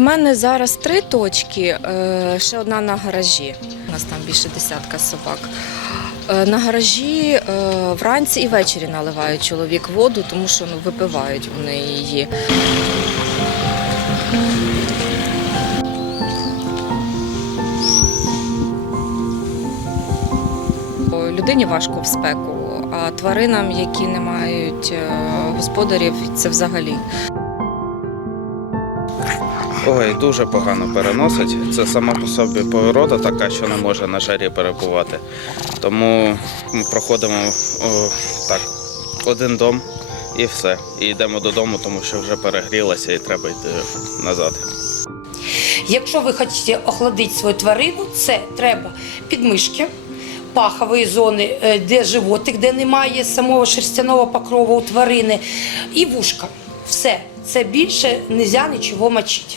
В мене зараз три точки, е, ще одна на гаражі. У нас там більше десятка собак. Е, На гаражі е, вранці і ввечері наливають чоловік воду, тому що ну, випивають вони її. Людині важко в спеку, а тваринам, які не мають господарів, це взагалі. Ой, дуже погано переносить. Це сама по собі порода така, що не може на жарі перебувати. Тому ми проходимо о, так, один дом і все. І йдемо додому, тому що вже перегрілося і треба йти назад. Якщо ви хочете охладити свою тварину, це треба підмишки, пахової зони, е, де животик, де немає самого шерстяного покрову у тварини, і вушка. Все. Це більше не можна нічого мочити.